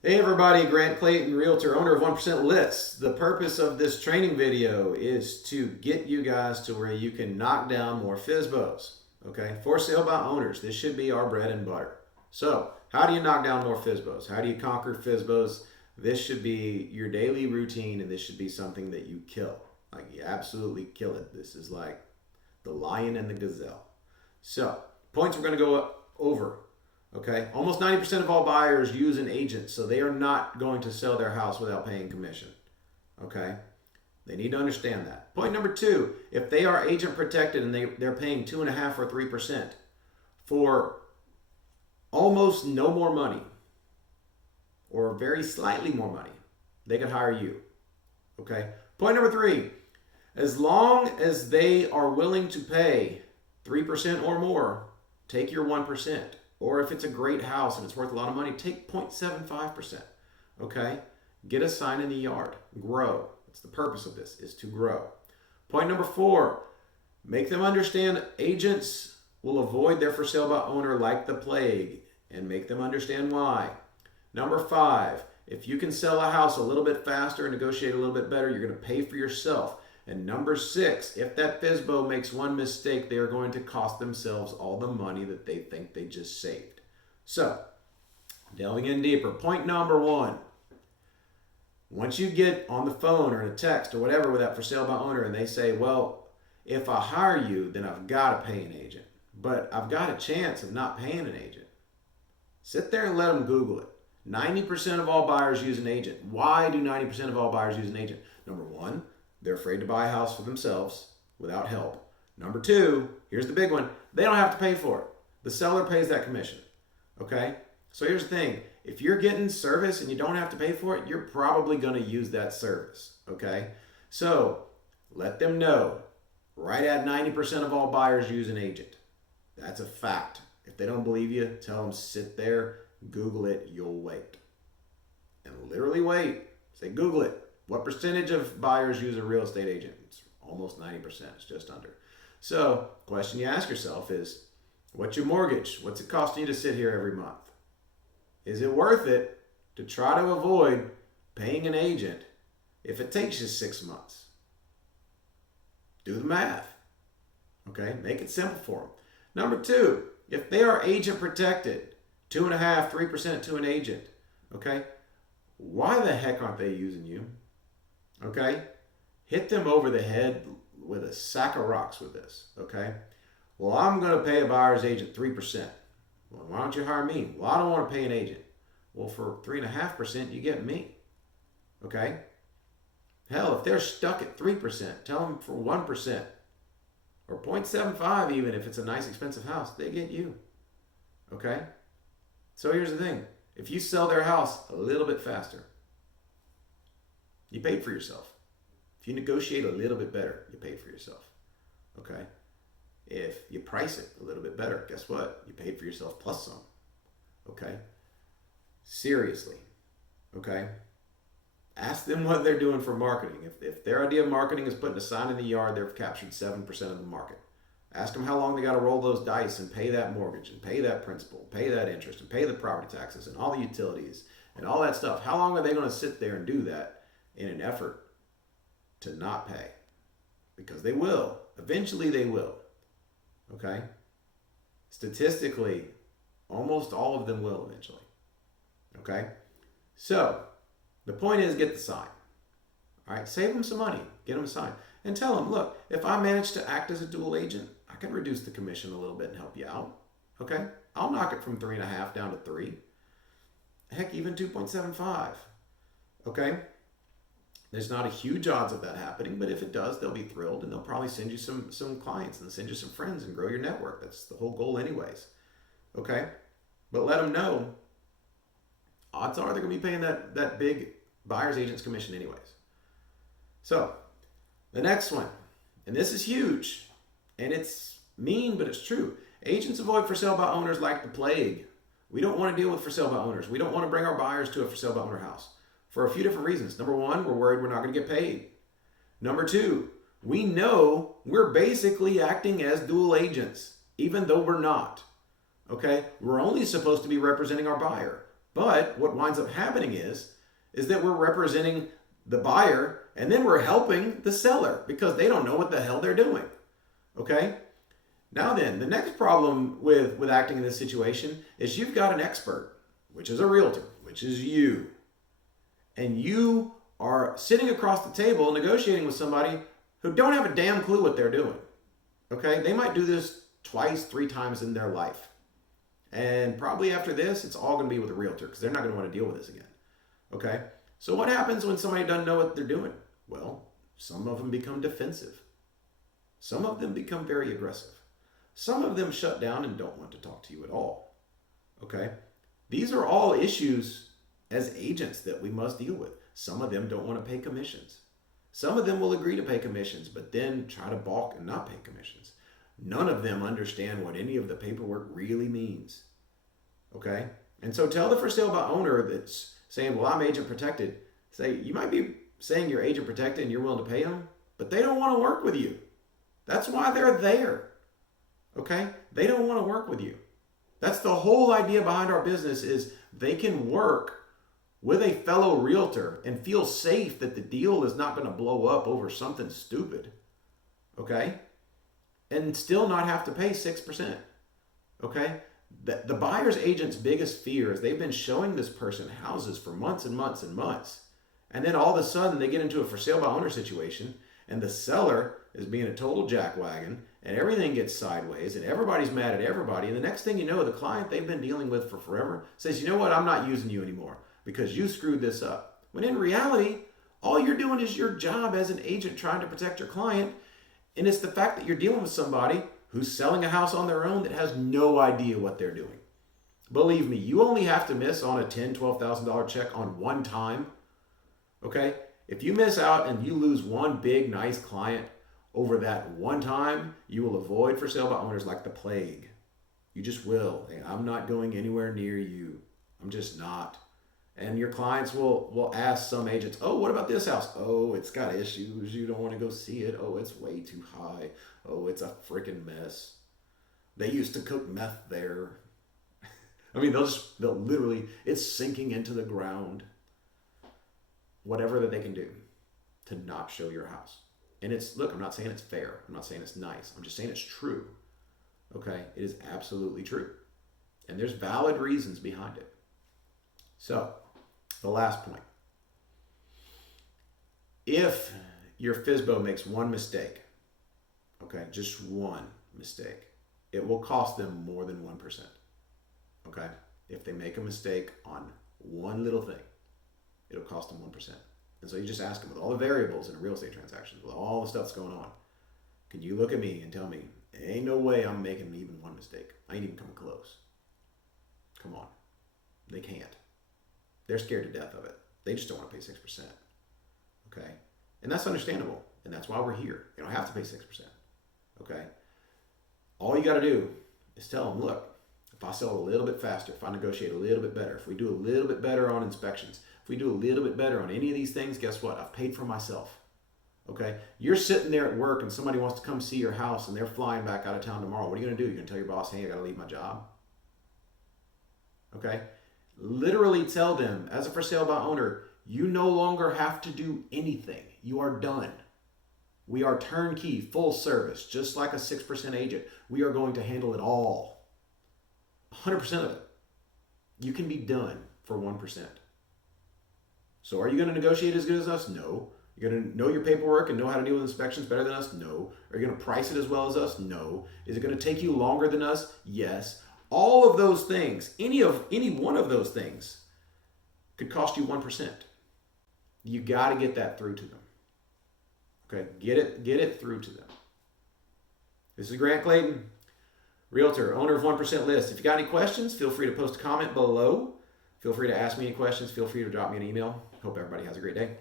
Hey everybody, Grant Clayton, Realtor, owner of 1% Lists. The purpose of this training video is to get you guys to where you can knock down more FSBOs. Okay, for sale by owners. This should be our bread and butter. So, how do you knock down more FSBOs? How do you conquer FSBOs? This should be your daily routine, and this should be something that you kill. Like, you absolutely kill it. This is like the lion and the gazelle. So, points we're going to go over. Okay, almost 90% of all buyers use an agent, so they are not going to sell their house without paying commission. Okay, they need to understand that. Point number two: if they are agent protected and they're paying 2.5 or 3% for almost no more money or very slightly more money, they could hire you. Okay, point number three: as long as they are willing to pay 3% or more, take your 1%. Or if it's a great house and it's worth a lot of money, take 0.75%. Okay? Get a sign in the yard. Grow. That's the purpose of this, is to grow. Point number four, make them understand agents will avoid their for sale by owner like the plague, and make them understand why. Number five, if you can sell a house a little bit faster and negotiate a little bit better, you're going to pay for yourself. And number six, if that FSBO makes one mistake, they are going to cost themselves all the money that they think they just saved. So, delving in deeper, point number one. Once you get on the phone or in a text or whatever with that for sale by owner and they say, well, if I hire you, then I've got to pay an agent. But I've got a chance of not paying an agent. Sit there and let them Google it. 90% of all buyers use an agent. Why do 90% of all buyers use an agent? Number one, they're afraid to buy a house for themselves without help. Number two, here's the big one, they don't have to pay for it. The seller pays that commission. Okay? So here's the thing. If you're getting service and you don't have to pay for it, you're probably going to use that service. Okay? So let them know. Right at 90% of all buyers use an agent. That's a fact. If they don't believe you, tell them sit there, Google it, you'll wait. And literally wait. Say Google it. What percentage of buyers use a real estate agent? It's almost 90%. It's just under. So, question you ask yourself is, what's your mortgage? What's it costing you to sit here every month? Is it worth it to try to avoid paying an agent if it takes you 6 months? Do the math. Okay? Make it simple for them. Number two, if they are agent protected, 2.5, 3% to an agent, okay? Why the heck aren't they using you? Okay? Hit them over the head with a sack of rocks with this. Okay? Well, I'm going to pay a buyer's agent 3%. Well, why don't you hire me? Well, I don't want to pay an agent. Well, for 3.5%, you get me. Okay? Hell, if they're stuck at 3%, tell them for 1%. Or 0.75 even if it's a nice expensive house, they get you. Okay? So here's the thing. If you sell their house a little bit faster, you paid for yourself. If you negotiate a little bit better, you paid for yourself. Okay? If you price it a little bit better, guess what? You paid for yourself plus some. Okay? Seriously. Okay? Ask them what they're doing for marketing. If their idea of marketing is putting a sign in the yard, they've captured 7% of the market. Ask them how long they got to roll those dice and pay that mortgage and pay that principal, pay that interest and pay the property taxes and all the utilities and all that stuff. How long are they going to sit there and do that in an effort to not pay? Because they will. Eventually they will. Okay? Statistically, almost all of them will eventually. Okay? So, the point is get the sign. All right? Save them some money. Get them a sign. And tell them, look, if I manage to act as a dual agent, I can reduce the commission a little bit and help you out. Okay? I'll knock it from 3.5 down to 3. Heck, even 2.75. Okay? There's not a huge odds of that happening, but if it does, they'll be thrilled and they'll probably send you some clients and send you some friends and grow your network. That's the whole goal anyways. Okay? But let them know, odds are they're going to be paying that big buyer's agent's commission anyways. So, the next one, and this is huge, and it's mean, but it's true. Agents avoid for sale by owners like the plague. We don't want to deal with for sale by owners. We don't want to bring our buyers to a for sale by owner house for a few different reasons. Number one, we're worried we're not going to get paid. Number two, we know we're basically acting as dual agents, even though we're not. Okay? We're only supposed to be representing our buyer. But what winds up happening is that we're representing the buyer and then we're helping the seller because they don't know what the hell they're doing. Okay? Now then, the next problem with acting in this situation is you've got an expert, which is a realtor, which is you. And you are sitting across the table negotiating with somebody who don't have a damn clue what they're doing. Okay? They might do this twice, 3 times in their life. And probably after this, it's all going to be with a realtor because they're not going to want to deal with this again. Okay? So what happens when somebody doesn't know what they're doing? Well, some of them become defensive. Some of them become very aggressive. Some of them shut down and don't want to talk to you at all. Okay? These are all issues as agents that we must deal with. Some of them don't want to pay commissions. Some of them will agree to pay commissions, but then try to balk and not pay commissions. None of them understand what any of the paperwork really means. Okay? And so tell the for sale by owner that's saying, well, I'm agent protected. Say, you might be saying you're agent protected and you're willing to pay them, but they don't want to work with you. That's why they're there. Okay? They don't want to work with you. That's the whole idea behind our business is they can work with a fellow realtor and feel safe that the deal is not going to blow up over something stupid. Okay? And still not have to pay 6%. Okay? The buyer's agent's biggest fear is they've been showing this person houses for months and months and months. And then all of a sudden they get into a for sale by owner situation and the seller is being a total jackwagon and everything gets sideways and everybody's mad at everybody. And the next thing you know, the client they've been dealing with for forever says, you know what, I'm not using you anymore because you screwed this up. When in reality, all you're doing is your job as an agent trying to protect your client. And it's the fact that you're dealing with somebody who's selling a house on their own that has no idea what they're doing. Believe me, you only have to miss on a $10,000, $12,000 check on one time. Okay? If you miss out and you lose one big, nice client over that one time, you will avoid for sale by owners like the plague. You just will. Hey, I'm not going anywhere near you. I'm just not. And your clients will ask some agents, oh, what about this house? Oh, it's got issues. You don't want to go see it. Oh, it's way too high. Oh, it's a freaking mess. They used to cook meth there. I mean, they'll literally, it's sinking into the ground. Whatever that they can do to not show your house. And look, I'm not saying it's fair. I'm not saying it's nice. I'm just saying it's true. Okay? It is absolutely true. And there's valid reasons behind it. So, the last point. If your FSBO makes one mistake, okay, just one mistake, it will cost them more than 1%. Okay? If they make a mistake on one little thing, it'll cost them 1%. And so you just ask them with all the variables in a real estate transaction, with all the stuff that's going on, can you look at me and tell me, ain't no way I'm making even one mistake. I ain't even coming close. Come on. They can't. They're scared to death of it. They just don't want to pay 6%. Okay? And that's understandable. And that's why we're here. You don't have to pay 6%. Okay? All you got to do is tell them, look, if I sell a little bit faster, if I negotiate a little bit better, if we do a little bit better on inspections, if we do a little bit better on any of these things, guess what? I've paid for myself. Okay? You're sitting there at work and somebody wants to come see your house and they're flying back out of town tomorrow. What are you going to do? You're going to tell your boss, hey, I got to leave my job? Okay? Literally tell them, as a for sale by owner, you no longer have to do anything. You are done. We are turnkey, full service, just like a 6% agent. We are going to handle it all. 100% of it. You can be done for 1%. So are you going to negotiate as good as us? No. You're going to know your paperwork and know how to deal with inspections better than us? No. Are you going to price it as well as us? No. Is it going to take you longer than us? Yes. All of those things, any one of those things could cost you 1%. You got to get that through to them. Okay, get it through to them. This is Grant Clayton, realtor, owner of 1% List. If you got any questions, feel free to post a comment below. Feel free to ask me any questions. Feel free to drop me an email. Hope everybody has a great day.